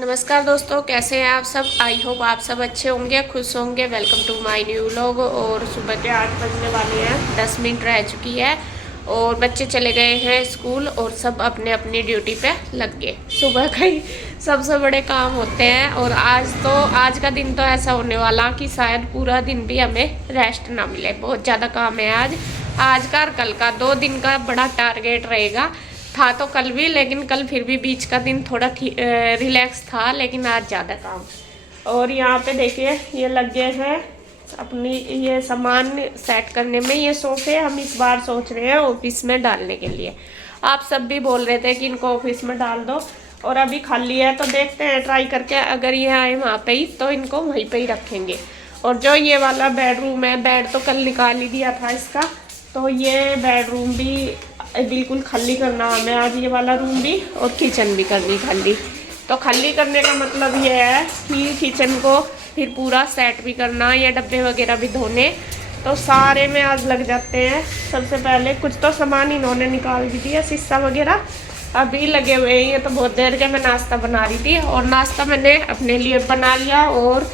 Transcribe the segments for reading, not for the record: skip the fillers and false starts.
नमस्कार दोस्तों, कैसे हैं आप सब। आई होप आप सब अच्छे होंगे, खुश होंगे। Welcome to my new vlog. और सुबह के 8 बजने वाले हैं, 10 मिनट रह चुकी है और बच्चे चले गए हैं स्कूल और सब अपने अपनी ड्यूटी पे लग गए। सुबह का ही सबसे बड़े काम होते हैं। और आज का दिन तो ऐसा होने वाला कि शायद पूरा दिन भी हमें रेस्ट ना मिले। बहुत ज़्यादा काम है आज का और कल का 2 दिन का बड़ा टारगेट रहेगा। था तो कल भी, लेकिन कल फिर भी बीच का दिन थोड़ा रिलैक्स था, लेकिन आज ज़्यादा काम। और यहाँ पे देखिए ये लग गए हैं अपनी ये सामान सेट करने में। ये सोफे हम इस बार सोच रहे हैं ऑफिस में डालने के लिए। आप सब भी बोल रहे थे कि इनको ऑफिस में डाल दो, और अभी खाली है तो देखते हैं ट्राई करके। अगर ये आए वहाँ पे ही तो इनको वहीं पे ही रखेंगे। और जो ये वाला बेडरूम है, बेड तो कल निकाल ही दिया था इसका, तो ये बेडरूम भी बिल्कुल खाली करना हमें आज, ये वाला रूम भी और किचन भी करनी खाली। तो खाली करने का मतलब ये है कि किचन को फिर पूरा सेट भी करना, ये डब्बे वगैरह भी धोने, तो सारे में आज लग जाते हैं। सबसे पहले कुछ तो सामान इन्होंने निकाल भी दिया, शीशा वगैरह अभी लगे हुए हैं। ये तो बहुत देर के मैं नाश्ता बना रही थी, और नाश्ता मैंने अपने लिए बना लिया और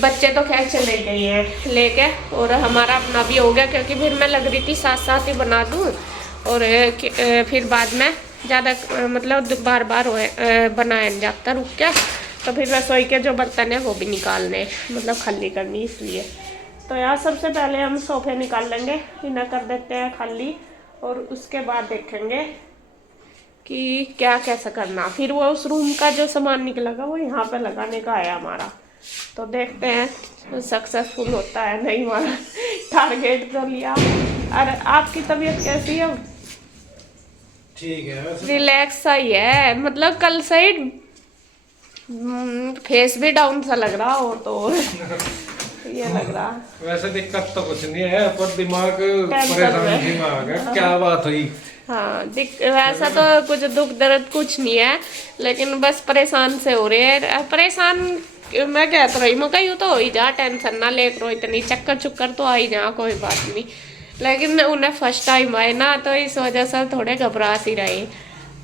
बच्चे तो खैर चले गए हैं लेके, और हमारा अपना भी हो गया, क्योंकि फिर मैं लग रही थी साथ साथ ही बना दूँ। और फिर बाद में ज़्यादा मतलब बार बार बनाया नहीं जाता रुक के, तो फिर रसोई के जो बर्तन है वो भी निकालने, मतलब खाली करनी, इसलिए। तो यार सबसे पहले हम सोफे निकाल लेंगे, इन्हें कर देते हैं खाली, और उसके बाद देखेंगे कि क्या कैसा करना। फिर वो उस रूम का जो सामान निकलेगा वो यहाँ पे लगाने का है हमारा, तो देखते हैं सक्सेसफुल होता है नहीं। हमारा टारगेट तो लिया। अरे आपकी तबीयत कैसी है? ठीक है, रिलैक्स सा ही है, मतलब कल से ही फेस भी डाउन सा लग रहा हो तो ये लग रहा। वैसे दिक्कत तो कुछ नहीं है, पर दिमाग टेंशन परेशान सी में। में आ गया। क्या बात हुई? हाँ, वैसा तो कुछ दुख दर्द कुछ नहीं है, लेकिन बस परेशान से हो रहे हैं। परेशान मैं कहता रही मैं कहीं तो हो ही जा, टेंशन ना ले करो इतनी, चक्कर चुक्कर तो आ ही जा, कोई बात नहीं। लेकिन उन्हें फर्स्ट टाइम आए ना, तो इस वजह से थोड़े घबरा सी रहे।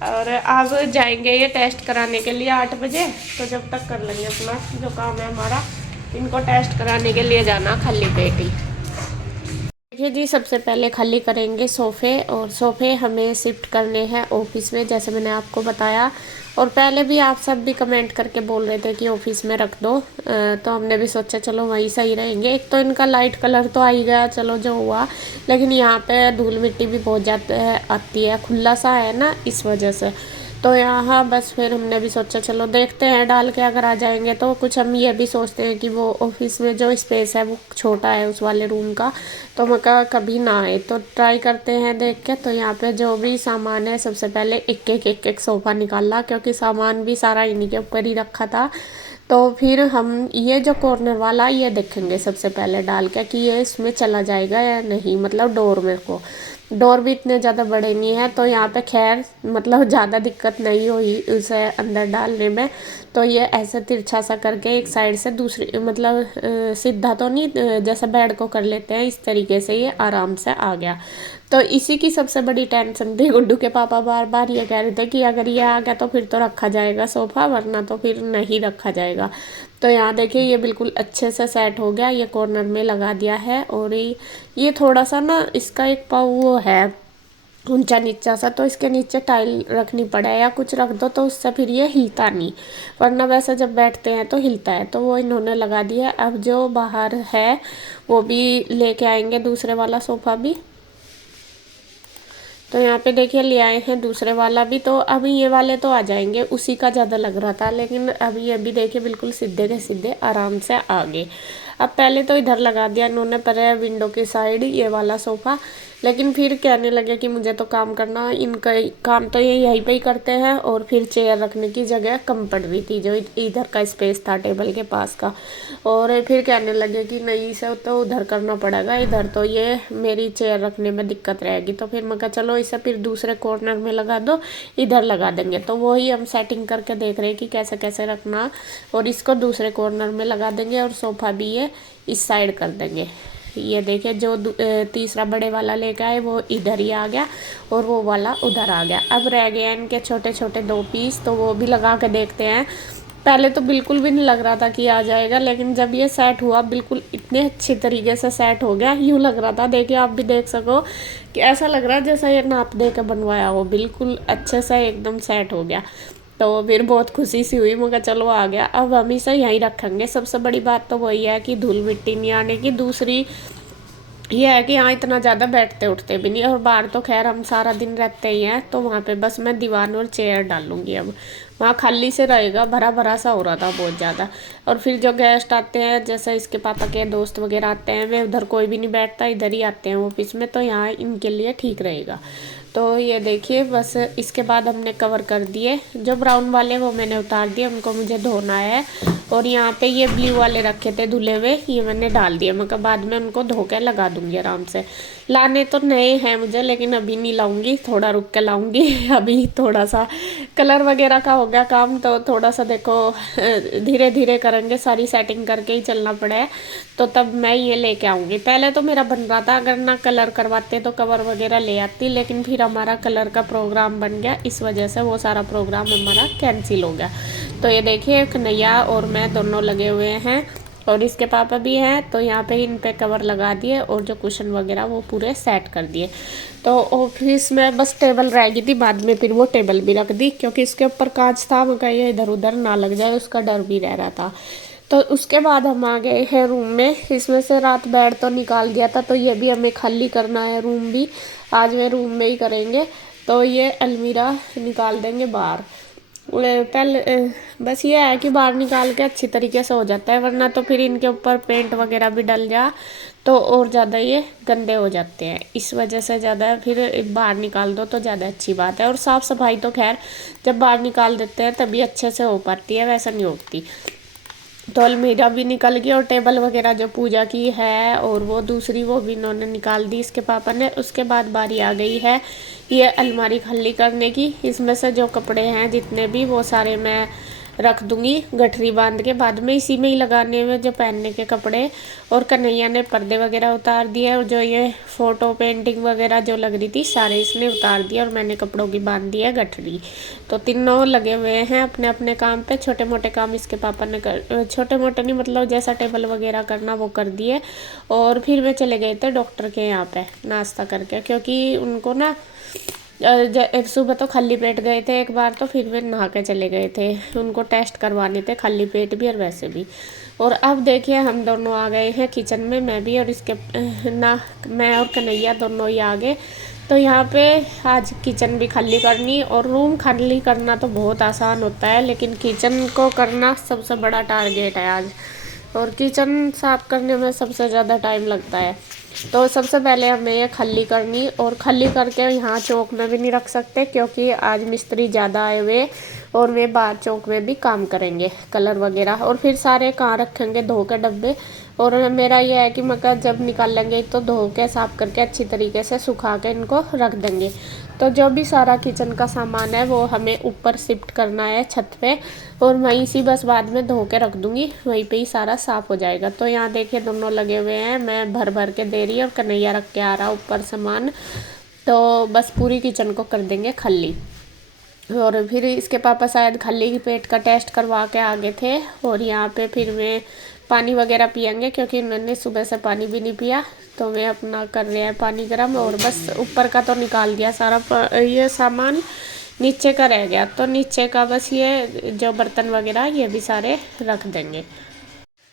और अब जाएंगे ये टेस्ट कराने के लिए 8 बजे, तो जब तक कर लेंगे अपना जो काम है हमारा। इनको टेस्ट कराने के लिए जाना खाली पेट ही। देखिए जी, सबसे पहले खाली करेंगे सोफ़े, और सोफ़े हमें शिफ्ट करने हैं ऑफिस में, जैसे मैंने आपको बताया। और पहले भी आप सब भी कमेंट करके बोल रहे थे कि ऑफिस में रख दो, तो हमने भी सोचा चलो वहीं सही रहेंगे। एक तो इनका लाइट कलर तो आ ही गया, चलो जो हुआ, लेकिन यहाँ पे धूल मिट्टी भी बहुत ज़्यादा आती है, खुला सा है ना, इस वजह से। तो यहाँ बस फिर हमने भी सोचा चलो देखते हैं डाल के, अगर आ जाएंगे तो। कुछ हम ये भी सोचते हैं कि वो ऑफिस में जो स्पेस है वो छोटा है उस वाले रूम का, तो मैं कहा कभी ना आए, तो ट्राई करते हैं देख के। तो यहाँ पे जो भी सामान है, सबसे पहले एक एक सोफ़ा निकाला, क्योंकि सामान भी सारा इन्हीं के ऊपर ही रखा था। तो फिर हम ये जो कॉर्नर वाला ये देखेंगे सबसे पहले डाल के कि ये इसमें चला जाएगा या नहीं, मतलब डोर मेरे को। डोर भी इतने ज़्यादा बड़े नहीं है, तो यहाँ पे खैर मतलब ज़्यादा दिक्कत नहीं हुई उसे अंदर डालने में। तो ये ऐसे तिरछा सा करके एक साइड से दूसरी, मतलब सीधा तो नहीं, जैसे बेड को कर लेते हैं इस तरीके से ये आराम से आ गया। तो इसी की सबसे बड़ी टेंशन थी। गुड्डू के पापा बार बार ये कह रहे थे कि अगर ये आ गया तो फिर तो रखा जाएगा सोफ़ा, वरना तो फिर नहीं रखा जाएगा। तो यहाँ देखिए ये बिल्कुल अच्छे से सेट हो गया, ये कॉर्नर में लगा दिया है। और ये थोड़ा सा ना इसका एक पाव वो है ऊंचा नीचा सा, तो इसके नीचे टाइल रखनी पड़े या कुछ रख दो, तो उससे फिर ये हिलता नहीं, वरना वैसे जब बैठते हैं तो हिलता है। तो वो इन्होंने लगा दिया। अब जो बाहर है वो भी लेके आएंगे, दूसरे वाला सोफ़ा भी। तो यहाँ पे देखिए ले आए हैं दूसरे वाला भी। तो अभी ये वाले तो आ जाएंगे, उसी का ज़्यादा लग रहा था, लेकिन अभी ये भी देखिए बिल्कुल सीधे के सीधे आराम से आ गए। अब पहले तो इधर लगा दिया इन्होंने पर विंडो की साइड ये वाला सोफ़ा, लेकिन फिर कहने लगे कि मुझे तो काम करना, इनका काम तो ये यहीं पे ही करते हैं। और फिर चेयर रखने की जगह कम पड़ रही थी, जो इधर का स्पेस था टेबल के पास का। और फिर कहने लगे कि नहीं इसे तो उधर करना पड़ेगा, इधर तो ये मेरी चेयर रखने में दिक्कत रहेगी। तो फिर मैं कहा चलो इसे फिर दूसरे कॉर्नर में लगा दो, इधर लगा देंगे। तो वही हम सेटिंग करके देख रहे हैं कि कैसे कैसे रखना, और इसको दूसरे कॉर्नर में लगा देंगे, और सोफ़ा भी ये इस साइड कर देंगे। ये देखिए जो तीसरा बड़े वाला लेके आए वो इधर ही आ गया, और वो वाला उधर आ गया। अब रह गए इनके छोटे छोटे 2 पीस, तो वो भी लगा के देखते हैं पहले तो बिल्कुल भी नहीं लग रहा था कि आ जाएगा, लेकिन जब ये सेट हुआ बिल्कुल इतने अच्छे तरीके से सेट हो गया। यूँ लग रहा था, देखिए आप भी देख सको कि ऐसा लग रहा है जैसा ये नाप दे के बनवाया हो, बिल्कुल अच्छे से एकदम सेट हो गया। तो फिर बहुत खुशी सी हुई, मगर चलो आ गया, अब हम इसे यहीं रखेंगे। सबसे बड़ी बात तो वही है कि धूल मिट्टी नहीं आने की। दूसरी ये है कि यहाँ इतना ज़्यादा बैठते उठते भी नहीं, और बाहर तो खैर हम सारा दिन रहते ही हैं, तो वहाँ पे बस मैं दीवान और चेयर डालूंगी। अब वहाँ खाली से रहेगा, भरा भरा सा हो रहा था बहुत ज़्यादा। और फिर जो गेस्ट आते हैं, जैसे इसके पापा के दोस्त वगैरह आते हैं, वे उधर कोई भी नहीं बैठता, इधर ही आते हैं ऑफिस में, तो यहाँ इनके लिए ठीक रहेगा। तो ये देखिए बस इसके बाद हमने कवर कर दिए। जो ब्राउन वाले वो मैंने उतार दिए, उनको मुझे धोना है। और यहाँ पे ये ब्लू वाले रखे थे धुले हुए, ये मैंने डाल दिए, मगर बाद में उनको धो के लगा दूंगी आराम से। लाने तो नए हैं मुझे, लेकिन अभी नहीं लाऊंगी, थोड़ा रुक के लाऊंगी। अभी थोड़ा सा कलर वगैरह का हो गया काम, तो थोड़ा सा देखो धीरे धीरे करेंगे, सारी सेटिंग करके ही चलना पड़े, तो तब मैं ये लेके आऊँगी। पहले तो मेरा बन रहा था अगर ना कलर करवाते तो कवर वगैरह ले आती, लेकिन फिर हमारा कलर का प्रोग्राम बन गया, इस वजह से वो सारा प्रोग्राम हमारा कैंसिल हो गया। तो ये देखिए कन्हैया और मैं दोनों लगे हुए हैं, और इसके पापा भी हैं, तो यहाँ पे इन पे कवर लगा दिए, और जो कुशन वगैरह वो पूरे सेट कर दिए। तो ऑफिस में बस टेबल रह गई थी, बाद में फिर वो टेबल भी रख दी, क्योंकि इसके ऊपर कांच था, मगर ये इधर उधर ना लग जाए उसका डर भी रह रहा था। तो उसके बाद हम आ गए हैं रूम में। इसमें से रात बेड तो निकाल दिया था, तो ये भी हमें खाली करना है रूम भी, आज वे रूम में ही करेंगे। तो ये अलमीरा निकाल देंगे बाहर। पहले बस ये है कि बाहर निकाल के अच्छी तरीके से हो जाता है, वरना तो फिर इनके ऊपर पेंट वगैरह भी डल जा तो और ज़्यादा ये गंदे हो जाते हैं, इस वजह से ज़्यादा फिर बाहर निकाल दो तो ज़्यादा अच्छी बात है। और साफ़ सफाई तो खैर जब बाहर निकाल देते हैं तभी अच्छे से हो पाती है, वैसा नहीं होती। तो अलमीरा भी निकल गई, और टेबल वगैरह जो पूजा की है और वो दूसरी वो भी इन्होंने निकाल दी इसके पापा ने। उसके बाद बारी आ गई है ये अलमारी खाली करने की। इसमें से जो कपड़े हैं जितने भी वो सारे मैं रख दूंगी गठरी बांध के, बाद में इसी में ही लगाने में जो पहनने के कपड़े। और कन्हैया ने पर्दे वगैरह उतार दिए, और जो ये फोटो पेंटिंग वगैरह जो लग रही थी सारे इसने उतार दिया, और मैंने कपड़ों की बांध दी है गठरी। तो तीनों लगे हुए हैं अपने अपने काम पे। छोटे मोटे काम इसके पापा ने छोटे मोटे नहीं मतलब जैसा टेबल वगैरह करना वो कर दिए। और फिर वे चले गए थे डॉक्टर के यहाँ पे नाश्ता करके, क्योंकि उनको ना सुबह तो खाली पेट गए थे एक बार, तो फिर वे नहा के चले गए थे, उनको टेस्ट करवाने थे खाली पेट भी और वैसे भी। और अब देखिए हम दोनों आ गए हैं किचन में, मैं भी और इसके मैं और कन्हैया दोनों ही आ गए। तो यहाँ पे आज किचन भी खाली करनी, और रूम खाली करना तो बहुत आसान होता है, लेकिन किचन को करना सबसे बड़ा टारगेट है आज। और किचन साफ़ करने में सबसे ज़्यादा टाइम लगता है। तो सबसे पहले हमें ये खाली करनी, और खाली करके यहाँ चौक में भी नहीं रख सकते, क्योंकि आज मिस्त्री ज़्यादा आए हुए और वे बाहर चौक में भी काम करेंगे कलर वगैरह। और फिर सारे कहाँ रखेंगे धो के डब्बे। और मेरा ये है कि मगर जब निकालेंगे तो धो के साफ़ करके अच्छी तरीके से सुखा के इनको रख देंगे। तो जो भी सारा किचन का सामान है वो हमें ऊपर शिफ्ट करना है छत पे, और वहीं से बस बाद में धो के रख दूँगी, वहीं पे ही सारा साफ़ हो जाएगा। तो यहाँ देखिए दोनों लगे हुए हैं, मैं भर भर के दे रही और कन्हैया रख के आ रहा ऊपर सामान। तो बस पूरी किचन को कर देंगे खाली। और फिर इसके पापा शायद खाली पेट का टेस्ट करवा के आ गए थे, और यहाँ पे फिर वे पानी वगैरह पियेंगे, क्योंकि उन्होंने सुबह से पानी भी नहीं पिया। तो वे अपना कर रहे हैं पानी गर्म, और बस ऊपर का तो निकाल दिया सारा ये सामान, नीचे का रह गया। तो नीचे का बस ये जो बर्तन वगैरह ये भी सारे रख देंगे।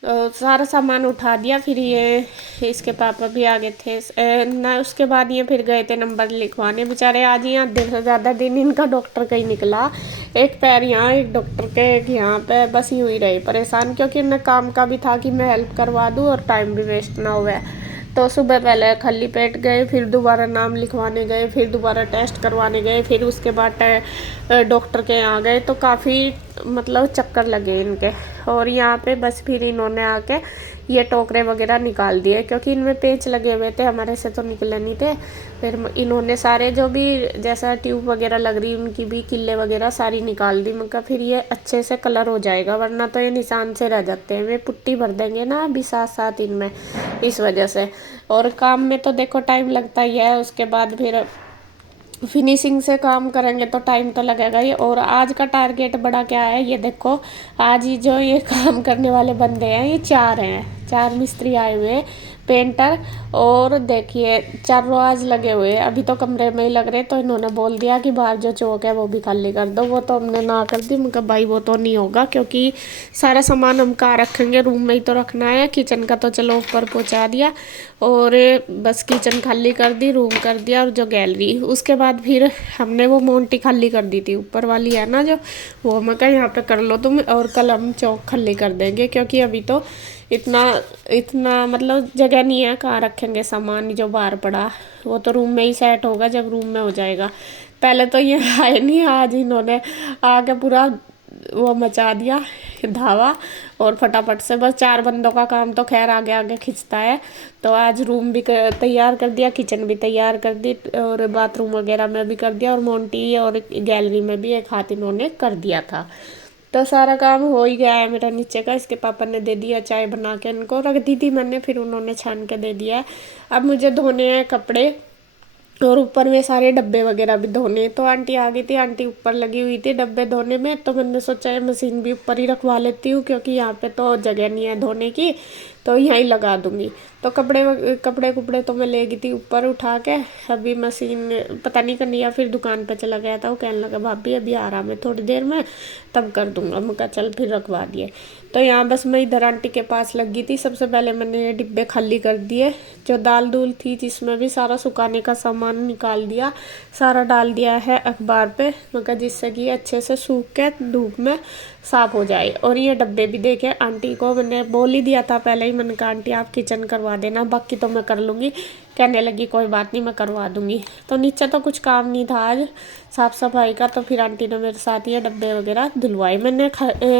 तो सारा सामान उठा दिया। फिर ये इसके पापा भी आ गए थे ना, उसके बाद ये फिर गए थे नंबर लिखवाने। बेचारे आज ही आधे से ज़्यादा दिन इनका डॉक्टर का ही निकला, एक पैर यहाँ एक डॉक्टर के एक यहाँ पे, बस यूँ ही रहे परेशान, क्योंकि इन्हें काम का भी था कि मैं हेल्प करवा दूँ और टाइम भी वेस्ट ना हुआ। तो सुबह पहले खाली पेट गए, फिर दोबारा नाम लिखवाने गए, फिर दोबारा टेस्ट करवाने गए, फिर उसके बाद डॉक्टर के यहाँ गए। तो काफ़ी मतलब चक्कर लगे इनके। और यहाँ पे बस फिर इन्होंने आके ये टोकरे वगैरह निकाल दिए, क्योंकि इनमें पेच लगे हुए थे, हमारे से तो निकले नहीं थे। फिर इन्होंने सारे जो भी जैसा ट्यूब वगैरह लग रही उनकी भी किल्ले वगैरह सारी निकाल दी। मगर फिर ये अच्छे से कलर हो जाएगा, वरना तो ये निशान से रह जाते हैं। वे पुट्टी भर देंगे ना अभी साथ साथ इनमें, इस वजह से। और काम में तो देखो टाइम लगता ही है। उसके बाद फिर फिनिशिंग से काम करेंगे तो टाइम तो लगेगा ही। और आज का टारगेट बड़ा क्या है ये देखो, आज ही जो ये काम करने वाले बंदे हैं ये 4 हैं, 4 मिस्त्री आए हुए हैं, पेंटर। और देखिए चारों आज लगे हुए हैं, अभी तो कमरे में ही लग रहे। तो इन्होंने बोल दिया कि बाहर जो चौक है वो भी खाली कर दो। वो तो हमने ना कर दी, मतलब भाई वो तो नहीं होगा, क्योंकि सारा सामान हम कहाँ रखेंगे, रूम में ही तो रखना है। किचन का तो चलो ऊपर पहुँचा दिया, और बस किचन खाली कर दी, रूम कर दिया, और जो गैलरी, उसके बाद फिर हमने वो मोंटी खाली कर दी थी ऊपर वाली है ना जो, वो मैं कहा यहाँ पे कर लो तुम, और कल हम चौक खाली कर देंगे, क्योंकि अभी तो इतना इतना मतलब जगह नहीं है कहाँ रखेंगे सामान जो बाहर पड़ा। वो तो रूम में ही सेट होगा जब रूम में हो जाएगा। पहले तो ये आए नहीं, आज इन्होंने आके पूरा वो मचा दिया धावा, और फटाफट से बस 4 बंदों का काम तो खैर आगे आगे खिंचता है। तो आज रूम भी तैयार कर दिया, किचन भी तैयार कर दी, और बाथरूम वगैरह में भी कर दिया, और मोंटी और गैलरी में भी एक हाथ इन्होंने कर दिया था। तो सारा काम हो ही गया है मेरा नीचे का। इसके पापा ने दे दिया चाय बना के, इनको रख दी थी मैंने, फिर उन्होंने छान के दे दिया है। अब मुझे धोने हैं कपड़े, और ऊपर में सारे डब्बे वगैरह भी धोने। तो आंटी आ गई थी, आंटी ऊपर लगी हुई थी डब्बे धोने में, तो मैंने सोचा है मशीन भी ऊपर ही रखवा लेती हूँ, क्योंकि यहाँ पे तो जगह नहीं है धोने की, तो यहीं लगा दूँगी। तो कपड़े कुपड़े तो मैं ले गई थी ऊपर उठा के। अभी मशीन पता नहीं करनी, या फिर दुकान पे चला गया था, वो कहने लगा भाभी अभी आ रहा मैं थोड़ी देर में, तब कर दूँगा। मैं कहा चल फिर रखवा दिए। तो यहाँ बस मैं इधर आंटी के पास लगी थी। सबसे पहले मैंने ये डिब्बे खाली कर दिए, जो दाल दूल थी जिसमें भी सारा सुखाने का सामान निकाल दिया, सारा डाल दिया है अखबार पे, मगर जिससे कि अच्छे से सूख के धूप में साफ हो जाए। और ये डब्बे भी देखे, आंटी को मैंने बोल ही दिया था पहले ही, मैंने कहा आंटी आप किचन करवा देना, बाकी तो मैं कर लूँगी। कहने लगी कोई बात नहीं मैं करवा दूँगी। तो नीचे तो कुछ काम नहीं था आज साफ़ सफाई का, तो फिर आंटी ने मेरे साथ ये डब्बे वगैरह धुलवाए। मैंने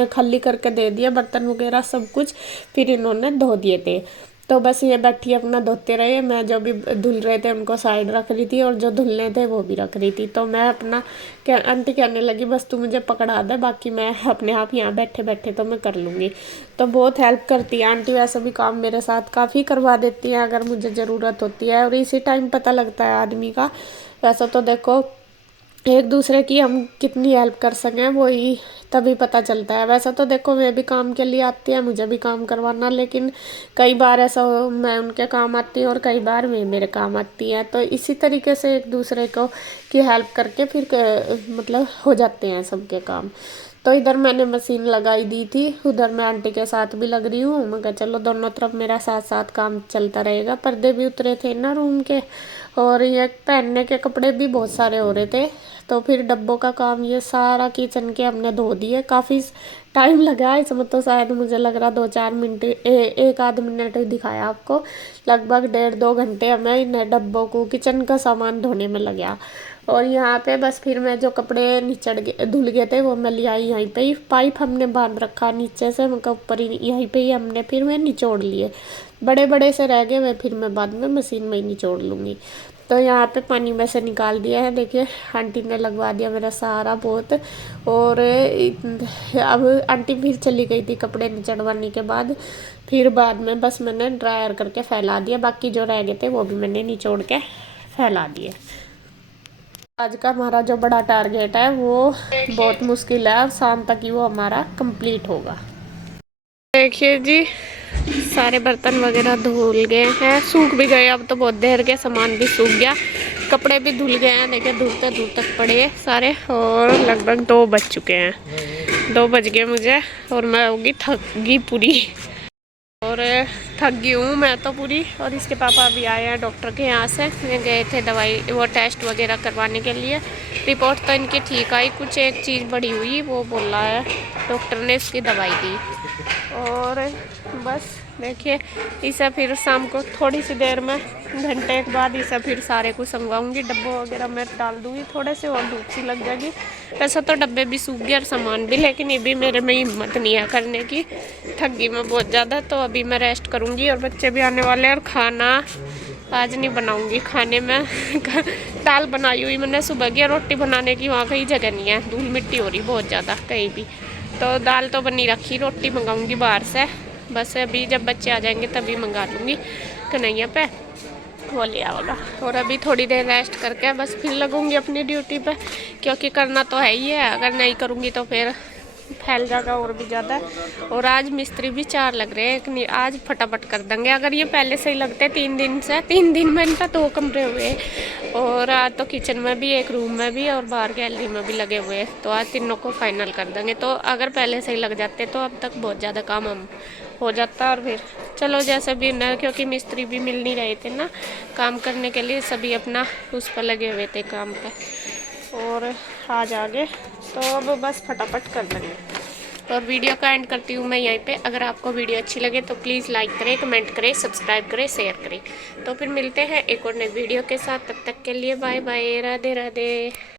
खाली करके दे दिया बर्तन वगैरह सब कुछ, फिर इन्होंने धो दिए थे। तो बस ये बैठी अपना धोते रहे, मैं जो भी धुल रहे थे उनको साइड रख रही थी, और जो धुलने थे वो भी रख रही थी। तो मैं अपना आंटी कहने लगी बस तू मुझे पकड़ा दे, बाकी मैं अपने आप यहाँ बैठे बैठे तो मैं कर लूँगी। तो बहुत हेल्प करती है आंटी, वैसे भी काम मेरे साथ काफ़ी करवा देती है अगर मुझे ज़रूरत होती है, और इसी टाइम पता लगता है आदमी का। वैसे तो देखो एक दूसरे की हम कितनी हेल्प कर सकें वो ही तभी पता चलता है। वैसा तो देखो मैं भी काम के लिए आती है, मुझे भी काम करवाना, लेकिन कई बार ऐसा मैं उनके काम आती हूँ और कई बार वे मेरे काम आती है। तो इसी तरीके से एक दूसरे को की हेल्प करके फिर मतलब हो जाते हैं सबके काम। तो इधर मैंने मशीन लगाई दी थी, उधर मैं आंटी के साथ भी लग रही हूँ। मैं कहा चलो दोनों तरफ मेरा साथ साथ काम चलता रहेगा। पर्दे भी उतरे थे ना रूम के, और ये पहनने के कपड़े भी बहुत सारे हो रहे थे। तो फिर डब्बों का काम ये सारा किचन के हमने धो दिए। काफ़ी टाइम लगा इसमें, तो शायद मुझे लग रहा 2-4 मिनट, एक आध मिनट ही दिखाया आपको। लगभग 1.5-2 घंटे हमें इन डब्बों को किचन का सामान धोने में लगा। और यहाँ पे बस फिर मैं जो कपड़े निचड़ गए धुल गए थे वो मैं ले आई यहीं पे ही, पाइप हमने बांध रखा नीचे से, मतलब ऊपर ही यहीं पे ही हमने फिर मैं निचोड़ लिए। बड़े बड़े से रह गए, मैं फिर मैं बाद में मशीन में ही निचोड़ लूँगी। तो यहाँ पे पानी में से निकाल दिया है, देखिए आंटी ने लगवा दिया मेरा सारा बहुत। और अब आंटी फिर चली गई थी कपड़े निचड़वाने के बाद, फिर बाद में बस मैंने ड्रायर करके फैला दिया, बाकी जो रह गए थे वो भी मैंने निचोड़ के फैला दिए। आज का हमारा जो बड़ा टारगेट है वो बहुत मुश्किल है, और शाम तक ही वो हमारा कंप्लीट होगा। देखिए जी सारे बर्तन वगैरह धुल गए हैं, सूख भी गए, अब तो बहुत देर के सामान भी सूख गया, कपड़े भी धुल गए हैं। देखिए धुलते धुलते पड़े सारे, और लगभग 2 बज चुके हैं, 2 बज गए मुझे, और मैं होगी थक गई पूरी, और थक गई हूँ मैं तो पूरी। और इसके पापा अभी आए हैं डॉक्टर के यहाँ से, गए थे दवाई वो टेस्ट वगैरह करवाने के लिए। रिपोर्ट तो इनकी ठीक आई, कुछ एक चीज़ बड़ी हुई वो बोल रहा है, डॉक्टर ने इसकी दवाई दी। और बस देखिए इसे फिर शाम को थोड़ी सी देर में, घंटे के बाद इसे फिर सारे को संगवाऊंगी, डब्बों वगैरह में डाल दूँगी थोड़े से, और धूप सी लग जाएगी। वैसे तो डब्बे भी सूख गए और सामान भी, लेकिन ये भी मेरे में हिम्मत नहीं है करने की, थक गई मैं बहुत ज़्यादा। तो अभी मैं रेस्ट करूँगी, और बच्चे भी आने वाले हैं, और खाना आज नहीं बनाऊँगी। खाने में दाल बनाई हुई मैंने सुबह की, रोटी बनाने की वहाँ कहीं जगह नहीं है, धूल मिट्टी हो रही बहुत ज़्यादा कहीं भी। तो दाल तो बनी रखी, रोटी मंगाऊँगी बाहर से, बस अभी जब बच्चे आ जाएंगे तभी मंगा लूँगी कन्हैया पे। वो लिया होगा। और अभी थोड़ी देर रेस्ट करके बस फिर लगूंगी अपनी ड्यूटी पे, क्योंकि करना तो है ही है। अगर नहीं करूँगी तो फिर फैल जाएगा और भी ज़्यादा। और आज मिस्त्री भी 4 लग रहे हैं, एक नहीं, आज फटाफट कर देंगे। अगर ये पहले से ही लगते 3 दिन से, 3 दिन में इनका 2 कमरे हुए, और आज तो किचन में भी, एक रूम में भी और बाहर गैलरी में भी लगे हुए हैं। तो आज तीनों को फाइनल कर देंगे। तो अगर पहले से ही लग जाते तो अब तक बहुत ज़्यादा काम हम हो जाता। और फिर चलो जैसे भी ना, क्योंकि मिस्त्री भी मिल नहीं रहे थे ना काम करने के लिए, सभी अपना उस पर लगे हुए थे काम पे, और आज आगे तो अब बस फटाफट कर देंगे। और वीडियो का एंड करती हूँ मैं यहीं पे। अगर आपको वीडियो अच्छी लगे तो प्लीज़ लाइक करें, कमेंट करें, सब्सक्राइब करें, शेयर करें। तो फिर मिलते हैं एक और नई वीडियो के साथ। तब तक के लिए बाय बाय, राधे राधे।